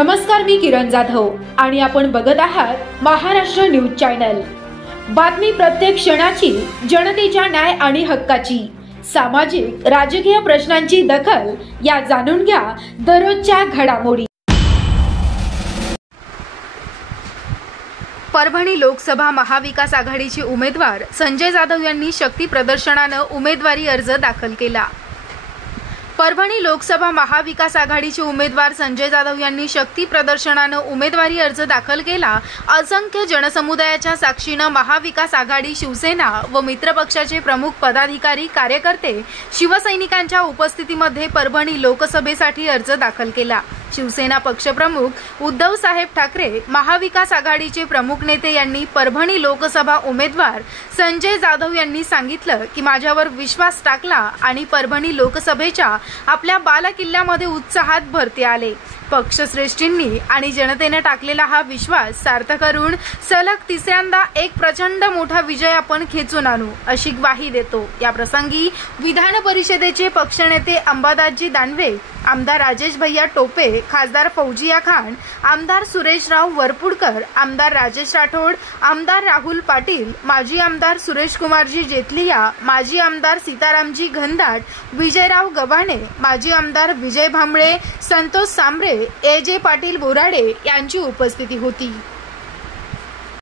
नमस्कार, मी किरण जाधव आणि आपण बघत आहात महाराष्ट्र न्यूज चॅनल। बातमी प्रत्येक क्षणाची, जनतेच्या न्याय आणि हक्काची, सामाजिक राजकीय प्रश्नांची दखल या जाणून घ्या दररोजच्या घडामोडी। परभणी लोकसभा महाविकास आघाडीचे उमेदवार संजय जाधव यांनी शक्ती प्रदर्शनाने उमेदवारी अर्ज दाखल केला। परभणी लोकसभा महाविकास आघाडीचे उमेदवार संजय जाधव यांनी शक्ती प्रदर्शनाने उमेदवारी अर्ज दाखल केला। असंख्य जनसमुदायाच्या साक्षीने महाविकास आघाडी, शिवसेना व मित्रपक्षाचे प्रमुख पदाधिकारी, कार्यकर्ते, शिवसैनिकांच्या उपस्थितीमध्ये परभणी लोकसभेसाठी अर्ज दाखल केला। शिवसेना पक्षप्रमुख उद्धव साहेब ठाकरे, महाविकास आघाडीचे प्रमुख नेते यांनी परभणी लोकसभा उमेदवार संजय जाधव यांनी सांगितलं की माझ्यावर विश्वास टाकला आणि परभणी लोकसभेच्या आपल्या बालेकिल्ल्यामध्ये उत्साहात भरती आले। पक्षश्रेष्ठींनी आणि जनतेने टाकलेला हा विश्वास सार्थ करून सलग तिसऱ्यांदा एक प्रचंड मोठा विजय आपण खेचून आणू अशी ग्वाही देतो। या प्रसंगी विधान परिषदेचे पक्षनेते अंबादासजी दानवे, आमदार राजेश भैया टोपे, खासदार फौजिया खान, आमदार सुरेशराव वरपुडकर, आमदार राजेश राठोड, आमदार राहुल पाटील, माजी आमदार सुरेश कुमारजी जेतलिया, माजी आमदार सीतारामजी घनदाट, विजयराव गव्हाणे, माजी आमदार विजय भांबळे, संतोष सांबरे, ए जे पाटील बोराडे यांची उपस्थिती होती।